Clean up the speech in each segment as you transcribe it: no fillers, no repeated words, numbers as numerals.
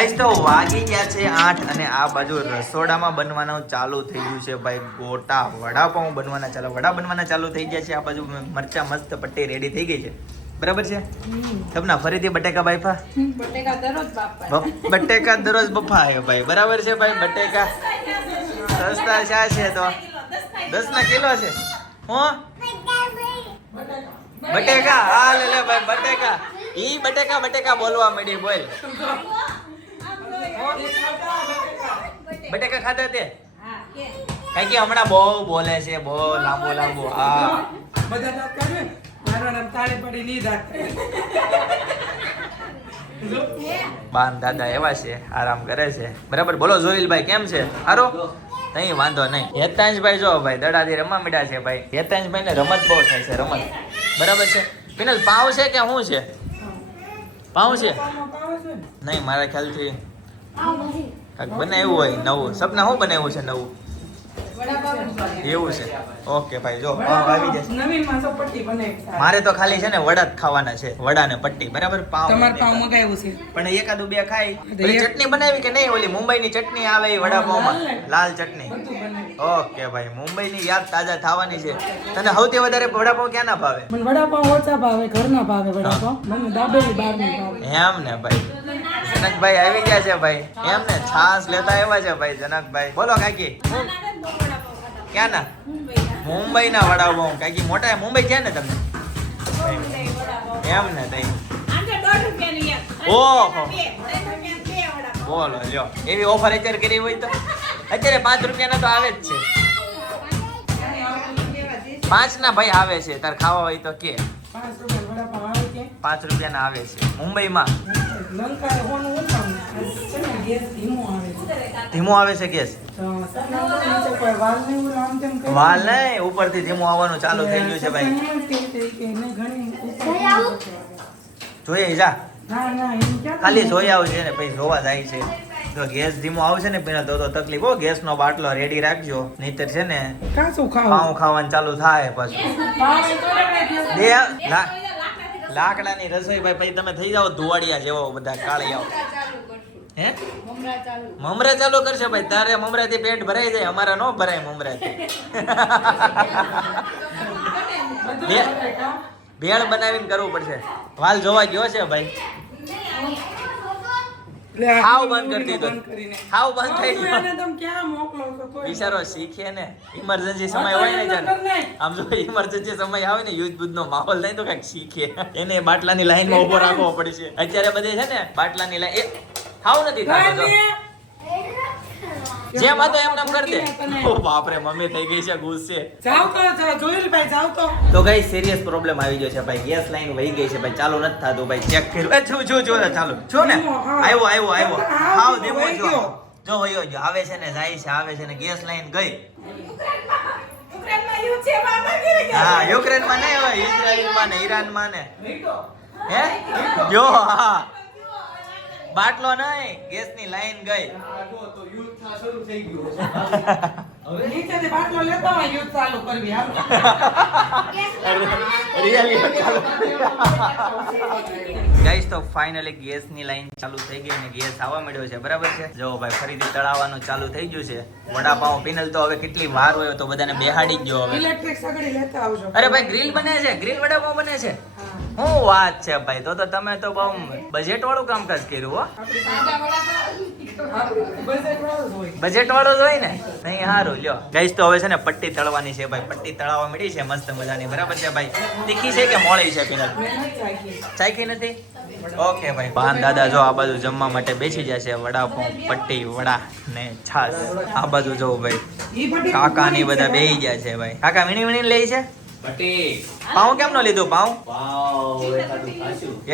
Guys તો વાગી ગયા છે 8 અને આ બાજુ રસોડામાં બનવાનું ચાલુ થઈ ગયું છે ભાઈ. ગોટા વડાપાઉં બનવાના ચાલુ થઈ ગયા છે. આ બાજુ મરચા મસ્ત પટ્ટી રેડી થઈ ગઈ છે. બરાબર છે સપના? ફરીથી બટેકા બાઈફા બટેકા દરરોજ બફા આવ્યો ભાઈ. બરાબર છે ભાઈ. બટેકા સસ્તા શા છે તો 10 ના કિલો છે. હું બટેકા હા લે ભાઈ બટેકા. ઈ બટેકા બોલવા માંડી. બોલ બટેકા ખાધા તે કઈ કે હમણાં બહુ બોલે છે, બહુ લાંબુ હા બધા દાંત કાઢે મારા નામ તાળે પડી ની દાંત બાન દાદા એવા છે, આરામ કરે છે. બરાબર. બોલો જોઈલભાઈ કેમ છે? સારો નહીં વાંધો નહીં. હેતાંશભાઈ જો ભાઈ દડાથી રમવા મીડા છે ભાઈ. હેતાંશભાઈ ને રમત બહુ થાય છે. રમત બરાબર છે. પિનલ પાવ છે કે શું છે? પાવ છે નહીં મારા ખ્યાલથી કાંઈક બનાવ્યું હોય નવું. સપના શું બનાવ્યું છે નવું? એવું છે. ઓકે ભાઈ જો પાવ આવી જશે. નવીનમાં તો પટ્ટી બનાવી. મારે તો ખાલી છે ને વડા જ ખાવાના છે. વડા ને પટ્ટી. બરાબર. પાવ તમાર પાવ મગાવ્યું છે પણ એકાદું બે ખાઈ. પેલી ચટણી બનાવી કે નહીં? ઓલી મુંબઈની ચટણી આવે એ વડાપાવમાં લાલ ચટણી. ઓકે ભાઈ મુંબઈની યાદ તાજા થવાની છે. તને સૌથી વધારે વડાપાવ ક્યાંના ભાવે? મને વડાપાવ ઓછા ભાવે, ઘરના ભાવે વડાપાવ. મને દાબેલી બહારની ભાવે. એમ ને ભાઈ. જનકભાઈ આવી ગયા છે ભાઈ. એમ ને છાસ લેતા આવ્યા છે ભાઈ જનકભાઈ. બોલો કાકી ક્યાંના? મુંબઈના વડાપાવ. કાકી મોટા મુંબઈ છે ને તમે? એમ ને તઈ ઓહો બોલો લ્યો. એવી ઓફર અત્યારે કરી હોય તો અત્યારે 5 રૂપિયાના તો આવે જ છે. 5 ના ભાઈ આવે છે. તાર ખાવા હોય તો કે 5 રૂપિયા વડાપાવ આવે કે 5 રૂપિયાના આવે છે મુંબઈમાં. લંકા હોનું ઓછા છે ને ગેસ ધીમો આવે છે. ધીમો આવે છે ગેસ? તો સરના નીચે કોઈ વાલ નહીં ઓલું આમ તેમ કરી વાલ નહીં ઉપરથી ધીમું આવવાનું ચાલુ થઈ ગયું છે ભાઈ. જોઈએ જા ના એમ ક્યાં ખાલી જોઈ આવું છે ને પછી જોવા જાય છે. જો ગેસ ધીમો આવશે ને પેલા તો તકલીફ હો. ગેસ નો બાટલો રેડી રાખજો નહીતર છે ને કાચું ખાવ પાઉં ખાવાનું ચાલુ થાય પછી. બે લાકડાની રસોઈ ભાઈ પછી તમે થઈ જાઓ ધુવાડિયા જેવો બધા કાળિયાઓ. હે મમરા ચાલુ કરશે ભાઈ. તારે મમરાથી પેટ ભરાઈ જાય, અમારા નો ભરાય મમરાથી. ભેળ બનાવીને કરવું પડશે. વાલ જોવા ગયો છે ભાઈ. હાવ બંધ કરી દીધો. હાવ બંધ થઈ ગયો. તમે ક્યાં મોકલો છો કોઈ બિચારો શીખે ને. ઇમરજન્સી સમય હોય ને જ્યારે આમ જો ઇમરજન્સી સમય આવે ને યુદ્ધ બુદ્ધ નો માહોલ થાય તો કઈક શીખે. એને બાટલાની લાઈન માં ઉભો રાખવો પડશે. અત્યારે બધે છે ને બાટલાની લાઈન હાવ નથી થતો. જેમ હતો એમ નામ કરી દે. ઓ બાપ રે મમ્મી થઈ ગઈ છે ગુસ્સે. જાવ તો જોઈલભાઈ જાવ તો ગઈ સિરિયસ પ્રોબ્લેમ આવી ગયો છે ભાઈ. ગેસ લાઈન વહી ગઈ છે ભાઈ. ચાલુ નથી થતું ભાઈ. ચેક કર્યું. જો ચાલુ છો ને. આવ્યો હાવ દેવો જો વયો જો આવે છે ને જાય છે આવે છે ને ગેસ લાઈન ગઈ. હા યુક્રેન માં નહીં હોય, ઇઝરાયલ માં ને ઈરાન માં ને. હે જો હા બાટલો નહીં ગેસ ની લાઈન ગઈ. નીચેથી બાટલો લેતા હોય યુદ્ધ ચાલુ કરવી હાલો. ગાઈસ તો ફાઇનલી ગેસ ની લાઈન ચાલુ થઈ ગઈ અને ગેસ આવવા મળ્યો છે. બરાબર છે. જો ભાઈ ફરીથી તળાવવાનું ચાલુ થઈ ગયું છે. વડાપાઉં પિનલ તો હવે કેટલી વાર હોય તો બધાને બેહાડી જ ગયો હવે. ઇલેક્ટ્રિક સગડી લેતા આવજો. અરે ભાઈ ગ્રીલ બને છે. ગ્રીલ વડાપાઉં બને છે. શું વાત છે ભાઈ. તો તમે તો બહુ બજેટ વાળું કામકાજ કર્યું હો. બજેટ વાળો જ હોય ને. નહીં સારું લ્યો. ગાઈસ તો હવે છે ને પટ્ટી તળવાની છે ભાઈ. પટ્ટી તળાવવા મળી છે મસ્ત મજાની. બરાબર છે ભાઈ. તીખી છે કે મોળી છે પિનલ? ચાખી નથી? ઓકે ભાઈ. પાન દાદા જો આ બાજુ જમવા માટે બેસી જશે. વડાપાઉં પટ્ટી વડા ને છાસ. આ બાજુ જો ભાઈ કાકા ની બધા બેસી ગયા છે ભાઈ. કાકા વીણી લે છે. પાઉં કેમ નો લીધું? પાઉં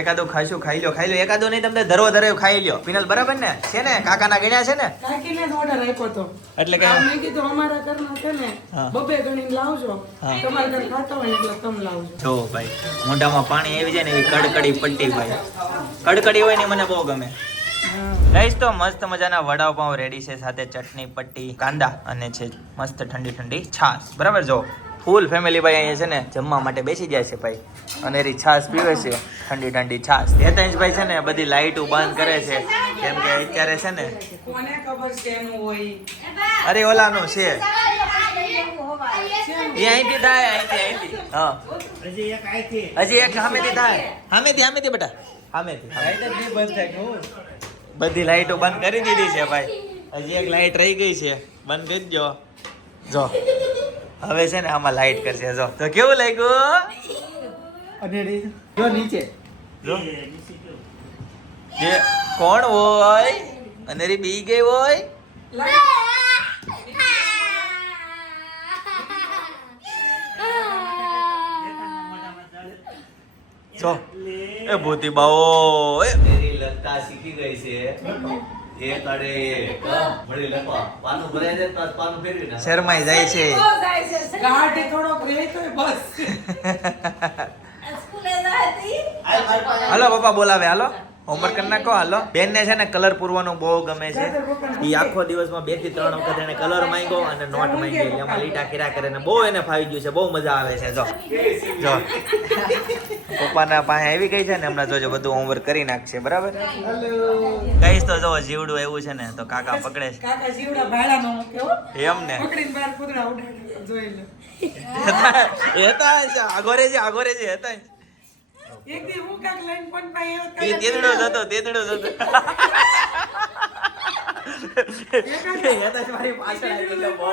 એકાદું ખાશું. ખાઈ લો. એકાદું નહીં તમને ધરો ખાઈ લ્યો. પિનલ બરાબર ને છે ને? કાકા ના ગણ્યા છે ને? કાકીને જ ઓર્ડર આપ્યો તો. એટલે કે મેં કીધું અમારા ઘરમાં છે ને બબે ગણીને લાવજો. તમારા ઘર ખાતા હોય એટલે તમે લાવજો. જો ભાઈ મોઢામાં પાણી આવી જાય ને એવી કડકડી પટ્ટી ભાઈ. કડકડી હોય ને મને બહુ ગમે. ગાઈસ તો મસ્ત મજાના વડાપાઉં રેડી છે. સાથે ચટણી પટ્ટી કાંદા અને છે મસ્ત ઠંડી છાશ. બરાબર જો ફૂલ ફેમિલી ભાઈ અહીંયા છે ને જમવા માટે બેસી જાય છે ભાઈ અને એરી છાશ પીવે છે ઠંડી ઠંડી છાશ હેતાંશભાઈ છે ને બધી લાઈટો બંધ કરે છે કેમ કે અત્યારે છે ને કોને ખબર છે એનું હોય અરે ઓલાનું છે એ અહીંથી થાય અહીંથી હા હજી એક સામેથી થાય સામેથી બેટા સામેથી બધી લાઈટો બંધ કરી દીધી છે ભાઈ હજી એક લાઈટ રહી ગઈ છે બંધ કરી દો જો હવે છે ને આમાં લાઈટ કરશે જો તો કેવું લાગ્યું જો નીચે જો જે કોણ હોય અને બી ગઈ હોય જો એ ભૂતી બાઓ એ મેરી લગતા શીખી ગઈ છે એક અડે એક મળી લખવા પાનું ભરાઈ દે તો પાનું ફેરવી ના શરમાઈ જાય છે ગાઢ થોડોક રહે તો બસ હાલો પપ્પા બોલાવે હાલો હોમવર્ક કરી નાખો હાલો બેન ને છે ને કલર પૂરવાનું બહુ ગમે છે ઈ આખો દિવસમાં 2 થી 3 વખત એને કલર માંગ્યો અને નોટ માંગી એટલે એમાં લીટા કર્યા કરે ને બહુ એને ફાવી ગયું છે બહુ મજા આવે છે જો પપ્પાના પાસે આવી ગઈ છે ને હમણાં જોજો બધું હોમવર્ક કરી નાખશે બરાબર કઈશ તો જો જીવડું એવું છે ને તો કાકા પકડે છે કાકા જીવડા ભાડાનો કેવો એમ ને પકડીને બહાર કૂતરા ઉડાડી જોઈ લે હતા આગોરે છે હતા એક દી હું કાક લાઈન પણ પાઈ એ તેદડો જતો હેતા મારી પાછળ આવી ગયો બહુ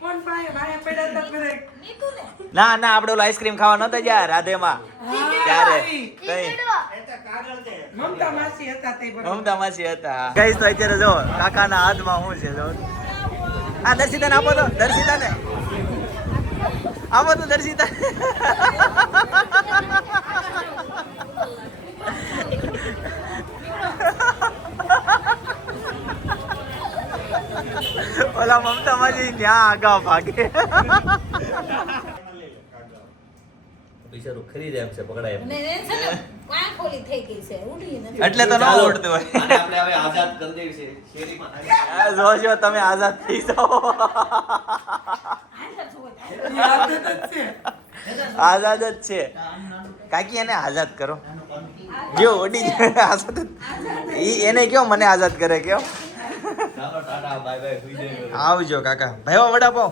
પણ પાઈ ભાઈ પેડા તક કરે ના આપણે ઓલો આઈસ્ક્રીમ ખાવા નતો ગયા રાધેમાં ત્યારે કઈ મમતા માસી હતા તે બરોબર મમતા માસી હતા કઈશ તો અત્યારે જો કાકાના હાથમાં શું છે જો આ દર્શિતાને આપો તો દર્શિતાને આપો તો દર્શિતા ઓલા મમતા માજી ત્યાં આગા ભાગે બિચારું ખરીદે એમ છે પકડાય એમ એટલે તો ન ઉડતું હોય આપણે હવે આઝાદ કરી દેવી છે શેરીમાં જોજો તમે આઝાદ થઈ જાઓ આઝાદ જ છે કાકી એને આઝાદ કરો જો ઓડી આઝાદ એને કયો મને આઝાદ કરે કયો આવજો કાકા ભાઈ વડાપાવ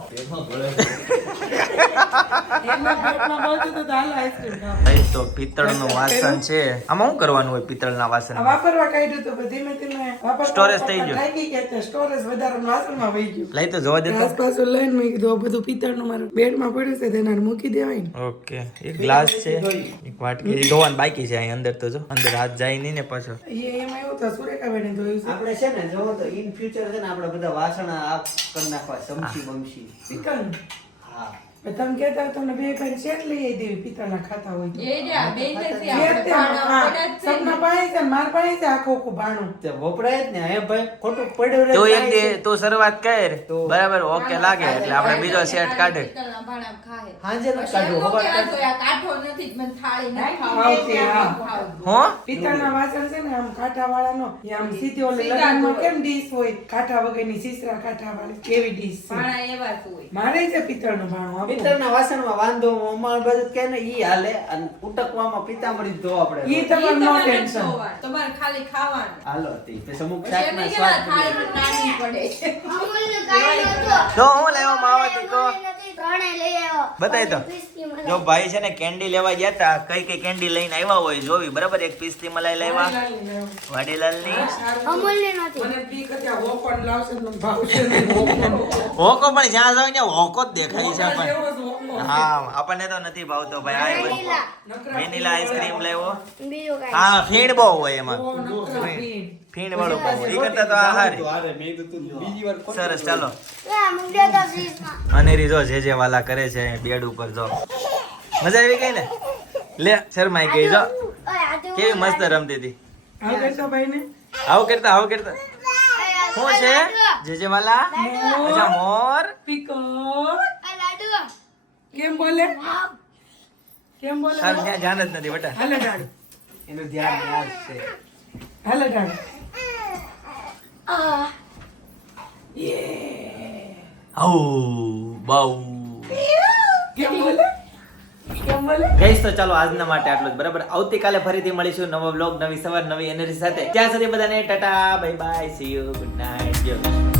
ભાઈ તો પિત્તળનું વાસણ છે આમાં શું કરવાનું હોય પિત્તળના વાસણ વાપરવા કાઢ્યું તો ધીમે ધીમે સ્ટોરેજ થઈ ગયું લાગી ગયા તો સ્ટોરેજ વધારાનું વાસણમાં વહી ગયું લઈ તો જોવા દેતો આસપાસ લઈને મેં કીધું આ બધું પિત્તળનું મારું બેડમાં પડ્યું છે તેના મૂકી દેવાય ને ઓકે એક ગ્લાસ છે એક વાટકી ધોવાનું બાકી છે અહીં અંદર તો જો અંદર હાથ જાય નહીં ને પાછો એમાં એવું તો સુરેખાબેને જોયું છે આપણે છે ને જો તો ઇન ફ્યુચર છે ને આપણે બધા વાસણ આપ કરી નાખવા સમસી બમસી ચિકન હા તમે કહેતા હોય તમને બે ભાઈ શેર લઈ આવી દેવી પિત્તળના ખાતા હોય તો. સપના પાડે છે માર પાડે છે આખો આખું ભાણું તે વપરાય જ ને હે ભાઈ ખોટું પડ્યું રહે તો એક જાય દે છે. તું શરૂઆત કર તો બરાબર ઓકે લાગે એટલે આપણે બીજો સેટ કાઢે હાંજે ન કાઢો ખબર આવતી, હા. હો પિત્તળના વાસણ છે ને આમ કાંઠા વાળાનો એ આમ સીધી ઓલે લગ્નમાં કેમ ડીશ હોય કાંઠા વગરની સીસરા કાંઠા વાળી એવી ડીશ છે મારે છે પિત્તળનું ભાણું આપો. પિત્તળના વાસણમાં વાંધો અમાર બાજુ કે ને ઈ હાલે અને ઉટકવામાં પિતાંબરી ધો આપણે ઈ તમારે નો ટેન્શન તમારે ખાલી ખાવાનું હાલો તી તે સમુક શાકના સ્વાદ થાળીમાં નાની પડે તો હું લેવા માવા તીકો બતાય તો જો ભાઈ છે ને કેન્ડી લેવા ગયા તા કઈ કેન્ડી લઈને આવ્યા હોય જોવી બરાબર એક પિસ્તી મલાઈ લાવ્યા વાડીલાલની મને બી કત્યા હોપણ લાવશે ને મને ભાવશે નહીં હોપણ. હોકો પણ જ્યાં જાવ ત્યાં હોકો જ દેખાય છે હોપણ આપણને જેવો જ હોપો. હા આપણને તો નથી ભાવતો ભાઈ આ નકરા વેનીલા આઈસ્ક્રીમ લેવો બીજું કાંઈ. હા ફીણ બહુ હોય એમાં બહુ નકરા પીણ. ફીણ વાળું બહુ હોય. ઈ કરતા તો આ હારી સરસ ચાલો લા, મૂકી દો ફ્રીજમાં. અનેરી જો જે વાલા કરે છે બેડ ઉપર જો મજા આવી ગઈ ને લે શરમાઈ ગઈ જો ઓય, આ તો કેવી મસ્ત રમતી હતી આવું કરશો ભાઈને? આવું કરતા શું છે જે વાલા અચ્છા મોર પીકો. આ લાડુ. કેમ બોલે? કેમ બોલે? તારું ત્યાં ધ્યાન જ નથી બેટા હાલે ડાળું. એનું ધ્યાન યાદ છે હાલે ડાળું. આ. આવું બહુ કેમ બોલે કેમ બોલે ગઈશ તો ચાલો આજના માટે આટલું જ બરાબર. આવતીકાલે ફરીથી મળીશું નવો વ્લોગ, નવી સવાર, નવી એનર્જી સાથે. ત્યાં સુધી બધાને Tata, bye bye, C you, good night.